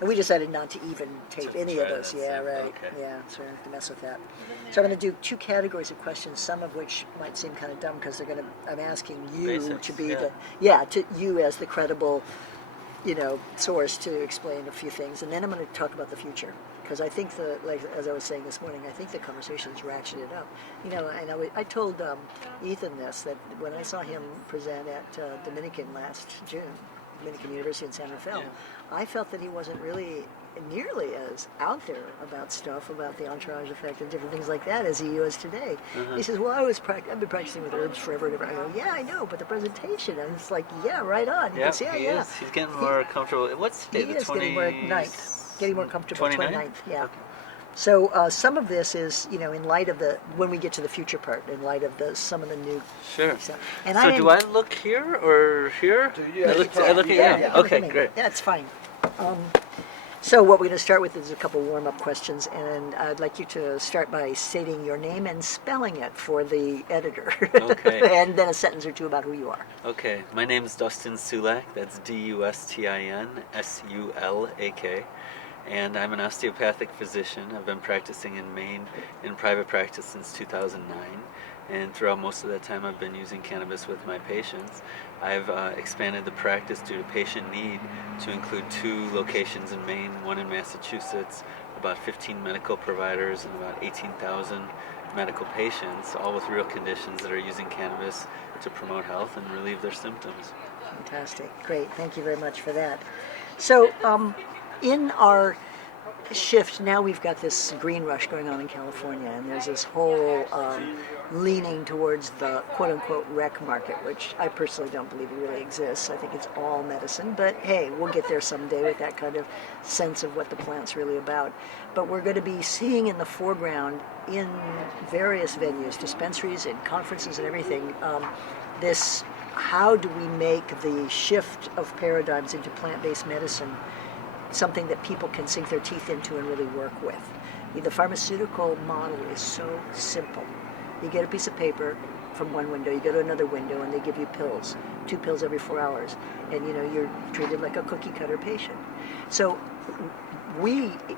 And we decided not to even tape To any try of those. that Yeah, same- right. okay. Yeah, so we're going to have to mess with that. So I'm going to do 2 categories of questions, some of which might seem kind of dumb because I'm asking you Basics, to be yeah. to you as the credible, source to explain a few things. And then I'm going to talk about the future. Because I think as I was saying this morning, I think the conversation's ratcheted up. And I told Ethan this, that when I saw him present at Dominican last June, Dominican University in San Rafael, I felt that he wasn't really nearly as out there about stuff, about the entourage effect and different things like that as he was today. He says, well, I've been practicing with herbs forever and ever. I go, yeah, I know, but the presentation, and it's like, yeah, right on. Yeah, Goes, yeah. He's getting more comfortable. What's today, He the is 20th? getting more comfortable. 29th? Yeah. Okay. So some of this is, in light of when we get to the future part, in light of some of the new Sure. stuff. And So do I look here or here? I look at yeah. Okay, great. Yeah, it's fine. So what we're going to start with is a couple warm-up questions, and I'd like you to start by stating your name and spelling it for the editor. Okay. And then a sentence or two about who you are. Okay, my name is Dustin Sulak. That's Dustin Sulak. And I'm an osteopathic physician. I've been practicing in Maine in private practice since 2009. And throughout most of that time, I've been using cannabis with my patients. I've expanded the practice due to patient need to include 2 locations in Maine, one in Massachusetts, about 15 medical providers, and about 18,000 medical patients, all with real conditions that are using cannabis to promote health and relieve their symptoms. Fantastic. Great. Thank you very much for that. So, in our shift, now we've got this green rush going on in California, and there's this whole leaning towards the quote-unquote rec market, which I personally don't believe it really exists. I think it's all medicine, but hey, we'll get there someday with that kind of sense of what the plant's really about. But we're going to be seeing in the foreground in various venues, dispensaries and conferences and everything, this how do we make the shift of paradigms into plant-based medicine something that people can sink their teeth into and really work with. The pharmaceutical model is so simple. You get a piece of paper from one window, you go to another window, and they give you pills, 2 pills every 4 hours, and you're treated like a cookie cutter patient. So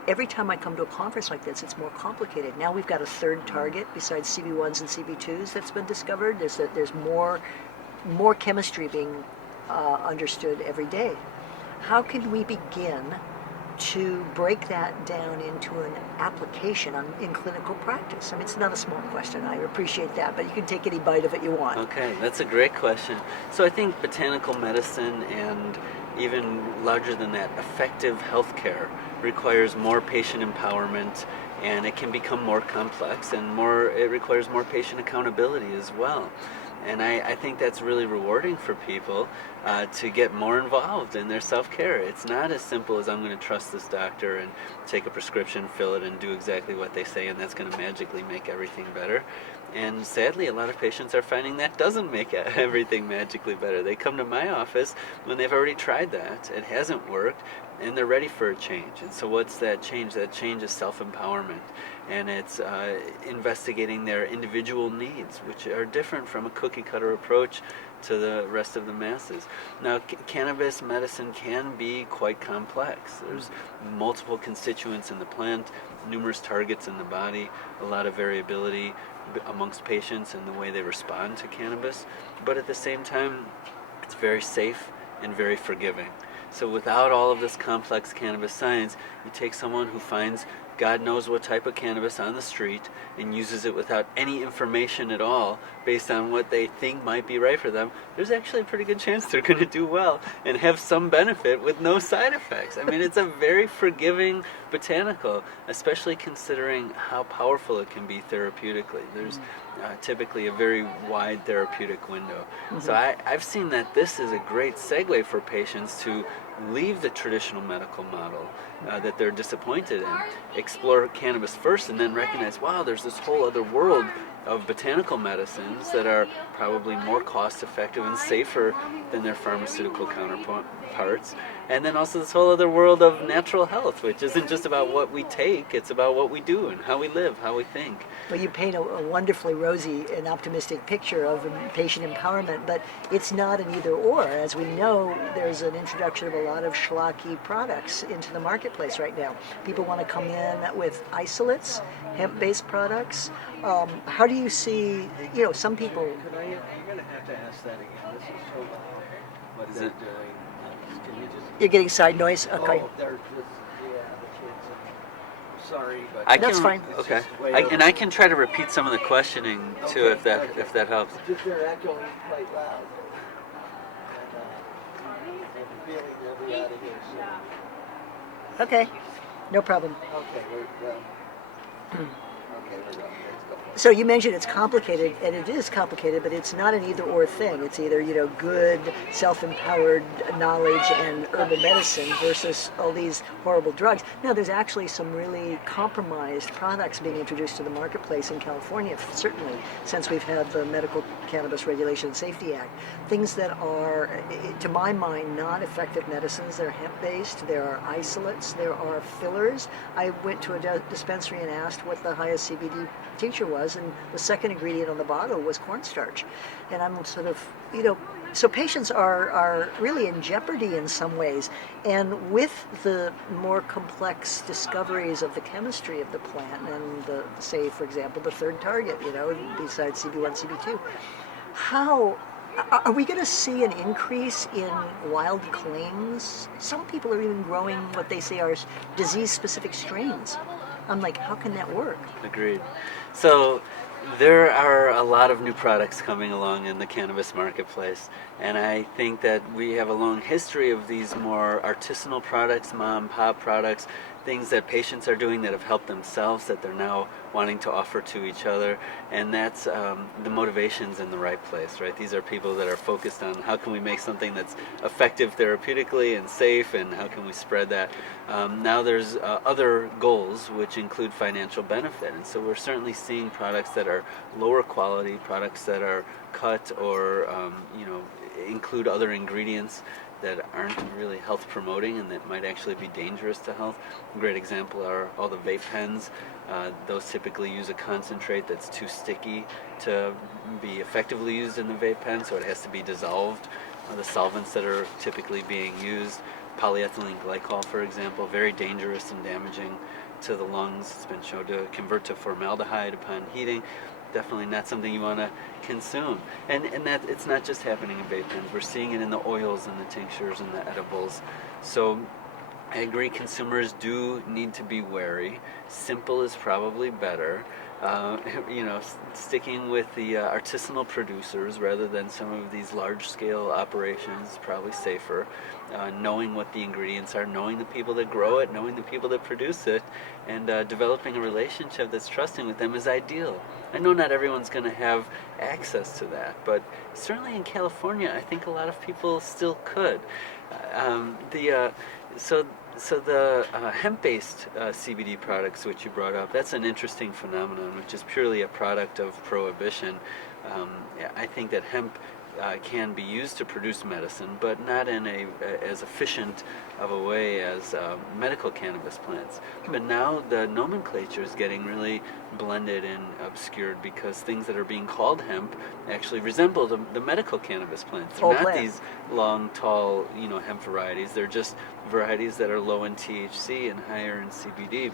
every time I come to a conference like this, it's more complicated. Now we've got a third target besides CB1s and CB2s that's been discovered. There's more chemistry being understood every day. How can we begin to break that down into an application in clinical practice? I mean, it's not a small question. I appreciate that, but you can take any bite of it you want. Okay, that's a great question. So I think botanical medicine and even larger than that, effective healthcare requires more patient empowerment, and it can become more complex and it requires more patient accountability as well. And I think that's really rewarding for people to get more involved in their self-care. It's not as simple as I'm going to trust this doctor and take a prescription, fill it, and do exactly what they say, and that's going to magically make everything better. And sadly, a lot of patients are finding that doesn't make everything magically better. They come to my office when they've already tried that, it hasn't worked, and they're ready for a change. And so what's that change? That change is self-empowerment. And it's investigating their individual needs, which are different from a cookie-cutter approach to the rest of the masses. Now, cannabis medicine can be quite complex. There's multiple constituents in the plant, numerous targets in the body, a lot of variability amongst patients in the way they respond to cannabis. But at the same time, it's very safe and very forgiving. So without all of this complex cannabis science, you take someone who finds God knows what type of cannabis on the street and uses it without any information at all based on what they think might be right for them, there's actually a pretty good chance they're going to do well and have some benefit with no side effects. I mean, it's a very forgiving botanical, especially considering how powerful it can be therapeutically. There's typically a very wide therapeutic window. Mm-hmm. So I've seen that this is a great segue for patients to leave the traditional medical model that they're disappointed in, explore cannabis first, and then recognize, wow, there's this whole other world of botanical medicines that are probably more cost effective and safer than their pharmaceutical parts. And then also this whole other world of natural health, which isn't just about what we take, it's about what we do and how we live, how we think. Well, you paint a wonderfully rosy and optimistic picture of patient empowerment, but it's not an either or. As we know, there's an introduction of a lot of schlocky products into the marketplace right now. People want to come in with isolates, hemp-based products. How do you see, some people... You're going to have to ask that again. This is so loud. What Is they're it- doing. Can you just... You're getting side noise? Okay. Oh, they're just, the kids. I'm sorry, but... I That's can, fine. It's Okay. just way And over. I can try to repeat some of the questioning too, Okay, if that helps. It's just they're echoing quite loud. And I'm feeling they'll be out of here soon. Okay. No problem. Okay, we're done. Okay, we're done. Let's go. So you mentioned it's complicated, and it is complicated, but it's not an either-or thing. It's either, good, self-empowered knowledge and herbal medicine versus all these horrible drugs. No, there's actually some really compromised products being introduced to the marketplace in California, certainly, since we've had the Medical Cannabis Regulation and Safety Act. Things that are, to my mind, not effective medicines. They're hemp-based, there are isolates, there are fillers. I went to a dispensary and asked what the highest CBD tincture was, and the second ingredient on the bottle was cornstarch. And I'm sort of, so patients are really in jeopardy in some ways. And with the more complex discoveries of the chemistry of the plant and the, say, for example, the third target, besides CB1, CB2, how are we going to see an increase in wild claims? Some people are even growing what they say are disease-specific strains. I'm like, how can that work? Agreed. So there are a lot of new products coming along in the cannabis marketplace, and I think that we have a long history of these more artisanal products, mom and pop products, things that patients are doing that have helped themselves that they're now wanting to offer to each other, and that's the motivation's in the right place, right? These are people that are focused on how can we make something that's effective therapeutically and safe, and how can we spread that. Now there's other goals which include financial benefit, and so we're certainly seeing products that are lower quality, products that are cut or include other ingredients that aren't really health promoting and that might actually be dangerous to health. A great example are all the vape pens. Those typically use a concentrate that's too sticky to be effectively used in the vape pen, so it has to be dissolved. The solvents that are typically being used, polyethylene glycol, for example, very dangerous and damaging to the lungs. It's been shown to convert to formaldehyde upon heating. Definitely not something you want to consume. And that it's not just happening in vape pens. We're seeing it in the oils and the tinctures and the edibles. So I agree, consumers do need to be wary. Simple is probably better. Sticking with the artisanal producers rather than some of these large-scale operations is probably safer. Knowing what the ingredients are, knowing the people that grow it, knowing the people that produce it, and developing a relationship that's trusting with them is ideal. I know not everyone's going to have access to that, but certainly in California, I think a lot of people still could. So the hemp-based CBD products, which you brought up, that's an interesting phenomenon, which is purely a product of prohibition. I think that hemp can be used to produce medicine, but not in as efficient of a way as medical cannabis plants. But now the nomenclature is getting really blended and obscured because things that are being called hemp actually resemble the medical cannabis plants. They're not these long, tall, hemp varieties. They're just varieties that are low in THC and higher in CBD.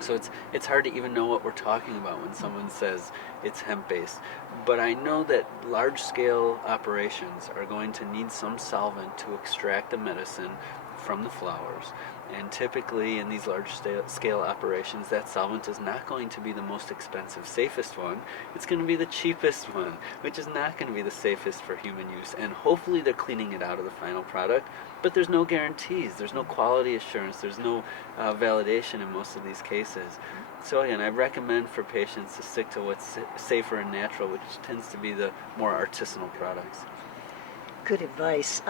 So it's hard to even know what we're talking about when someone says it's hemp-based. But I know that large-scale operations are going to need some solvent to extract the medicine from the flowers. And typically in these large-scale operations, that solvent is not going to be the most expensive, safest one. It's going to be the cheapest one, which is not going to be the safest for human use. And hopefully they're cleaning it out of the final product, but there's no guarantees. There's no quality assurance. There's no validation in most of these cases. So again, I recommend for patients to stick to what's safer and natural, which tends to be the more artisanal products. Good advice.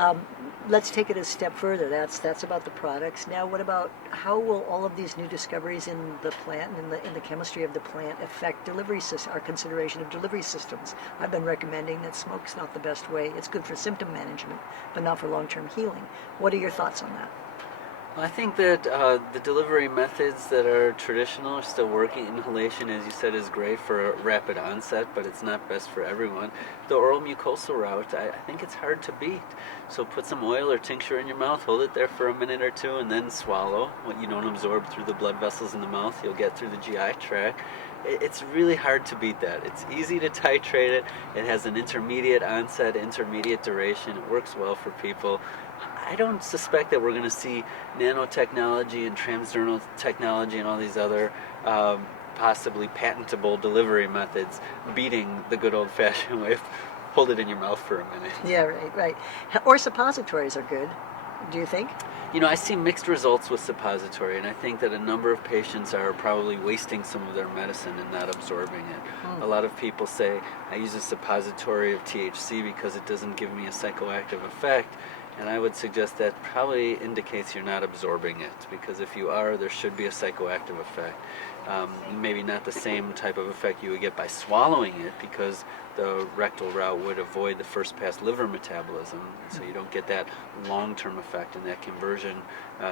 Let's take it a step further. That's about the products. Now, what about how will all of these new discoveries in the plant and in the chemistry of the plant affect delivery system, our consideration of delivery systems? I've been recommending that smoke's not the best way. It's good for symptom management, but not for long-term healing. What are your thoughts on that? I think that the delivery methods that are traditional are still working. Inhalation, as you said, is great for a rapid onset, but it's not best for everyone. The oral mucosal route, I think it's hard to beat. So put some oil or tincture in your mouth, hold it there for a minute or two, and then swallow. What you don't absorb through the blood vessels in the mouth, you'll get through the GI tract. It's really hard to beat that. It's easy to titrate it. It has an intermediate onset, intermediate duration. It works well for people. I don't suspect that we're going to see nanotechnology and transdermal technology and all these other possibly patentable delivery methods beating the good old-fashioned way of hold it in your mouth for a minute. Yeah, right. Or suppositories are good. Do you think? You know, I see mixed results with suppository, and I think that a number of patients are probably wasting some of their medicine and not absorbing it. A lot of people say, I use a suppository of THC because it doesn't give me a psychoactive effect, and I would suggest that probably indicates you're not absorbing it, because if you are, there should be a psychoactive effect. Maybe not the same type of effect you would get by swallowing it, because the rectal route would avoid the first pass liver metabolism, so you don't get that long-term effect and that conversion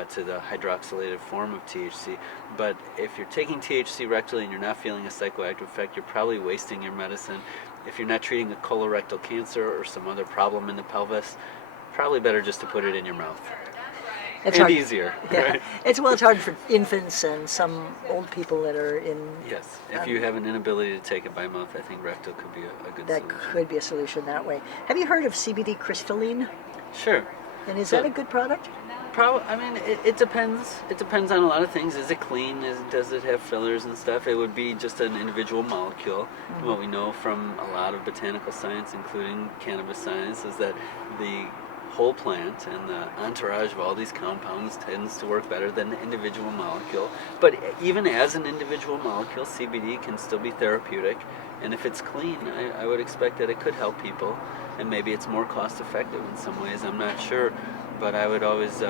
to the hydroxylated form of THC. But if you're taking THC rectally and you're not feeling a psychoactive effect, you're probably wasting your medicine. If you're not treating a colorectal cancer or some other problem in the pelvis, probably better just to put it in your mouth. It's and hard. easier. Yeah. Right? It's hard for infants and some old people that are in. Yes. If you have an inability to take it by mouth, I think rectal could be a good That solution. could be a solution that way. Have you heard of CBD crystalline? Sure. And is So- that a good product? I mean, it depends. It depends on a lot of things. Is it clean? Does it have fillers and stuff? It would be just an individual molecule. What we know from a lot of botanical science, including cannabis science, is that the whole plant and the entourage of all these compounds tends to work better than the individual molecule. But even as an individual molecule, CBD can still be therapeutic. And if it's clean, I would expect that it could help people. And maybe it's more cost effective in some ways. I'm not sure. But I would always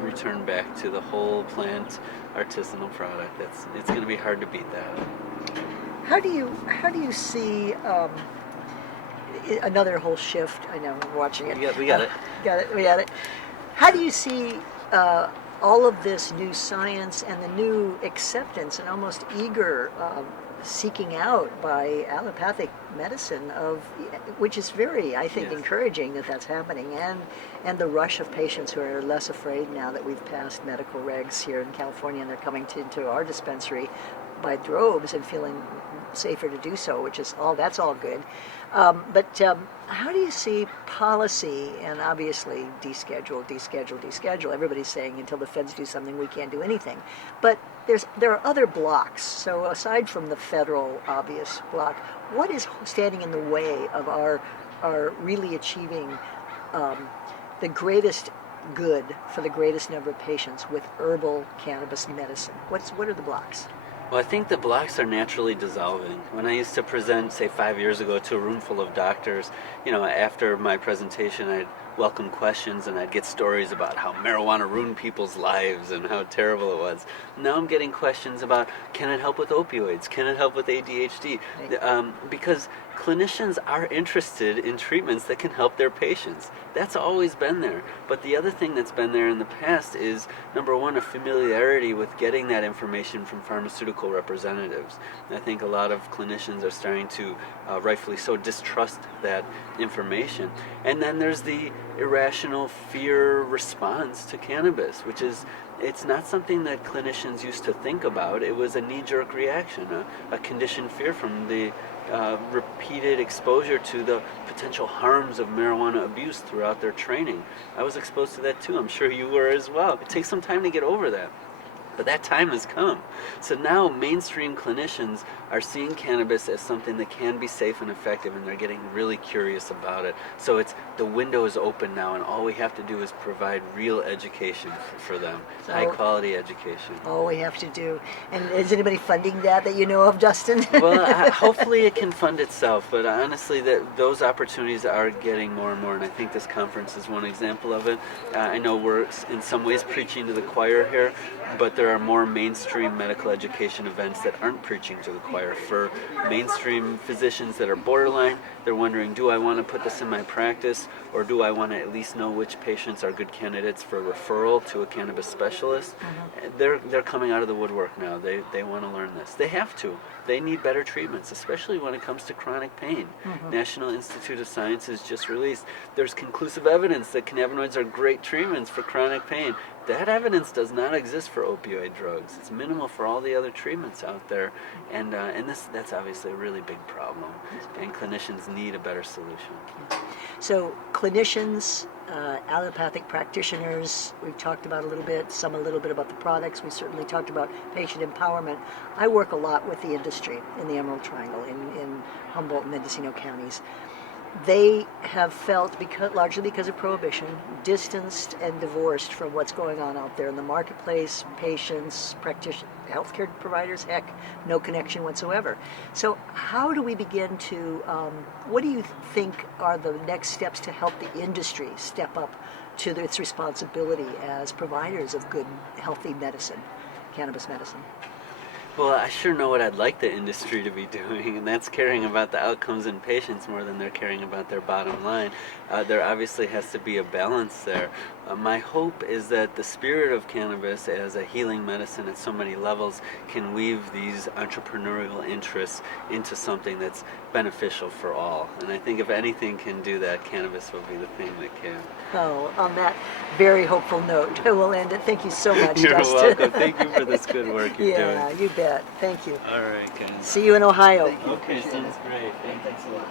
return back to the whole plant artisanal product. It's going to be hard to beat that. How do you see another whole shift? I know we're watching it. We got it. We got it. How do you see all of this new science and the new acceptance and almost eager seeking out by allopathic medicine which is very, I think, Yes. encouraging that that's happening, and the rush of patients who are less afraid now that we've passed medical regs here in California and they're coming into our dispensary by droves and feeling safer to do so, which is that's all good. But how do you see policy, and obviously deschedule? Everybody's saying until the feds do something, we can't do anything. But there are other blocks. So aside from the federal obvious block, what is standing in the way of our really achieving the greatest good for the greatest number of patients with herbal cannabis medicine? What are the blocks? Well, I think the blocks are naturally dissolving. When I used to present, say 5 years ago, to a room full of doctors, after my presentation, I'd welcome questions and I'd get stories about how marijuana ruined people's lives and how terrible it was. Now I'm getting questions about, can it help with opioids? Can it help with ADHD? Because clinicians are interested in treatments that can help their patients. That's always been there. But the other thing that's been there in the past is, number one, a familiarity with getting that information from pharmaceutical representatives. I think a lot of clinicians are starting to, rightfully so, distrust that information. And then there's the irrational fear response to cannabis, which is, it's not something that clinicians used to think about. It was a knee-jerk reaction, a conditioned fear from the repeated exposure to the potential harms of marijuana abuse throughout their training. I was exposed to that too. I'm sure you were as well. It takes some time to get over that. But that time has come. So now mainstream clinicians are seeing cannabis as something that can be safe and effective, and they're getting really curious about it. So the window is open now, and all we have to do is provide real education for them, So- high quality education. All we have to do. And is anybody funding that you know of, Dustin? Well, hopefully it can fund itself, but honestly, those opportunities are getting more and more, and I think this conference is one example of it. I know we're in some ways preaching to the choir here, but there are more mainstream medical education events that aren't preaching to the choir. For mainstream physicians that are borderline, they're wondering, do I want to put this in my practice, or do I want to at least know which patients are good candidates for referral to a cannabis specialist? They're coming out of the woodwork now. They want to learn this. They have to. They need better treatments, especially when it comes to chronic pain. National Institute of Sciences just released, there's conclusive evidence that cannabinoids are great treatments for chronic pain. That evidence does not exist for opioid drugs. It's minimal for all the other treatments out there, and that's obviously a really big problem, and clinicians need a better solution. So clinicians, allopathic practitioners, we've talked about a little bit about the products. We certainly talked about patient empowerment. I work a lot with the industry in the Emerald Triangle, in Humboldt and Mendocino counties. They have felt, largely because of prohibition, distanced and divorced from what's going on out there in the marketplace. Patients, practitioners, healthcare providers, heck, no connection whatsoever. So how do we begin to, what do you think are the next steps to help the industry step up to its responsibility as providers of good, healthy medicine, cannabis medicine? Well, I sure know what I'd like the industry to be doing, and that's caring about the outcomes in patients more than they're caring about their bottom line. There obviously has to be a balance there. My hope is that the spirit of cannabis as a healing medicine at so many levels can weave these entrepreneurial interests into something that's beneficial for all. And I think if anything can do that, cannabis will be the thing that can. Oh, on that very hopeful note, we'll end it. Thank you so much, You're Dustin. welcome. Thank you for this good work you're doing. Yeah, you bet. Thank you. All right, guys. See you in Ohio. Thank you. Okay, sounds great. Thank you. Thanks a lot.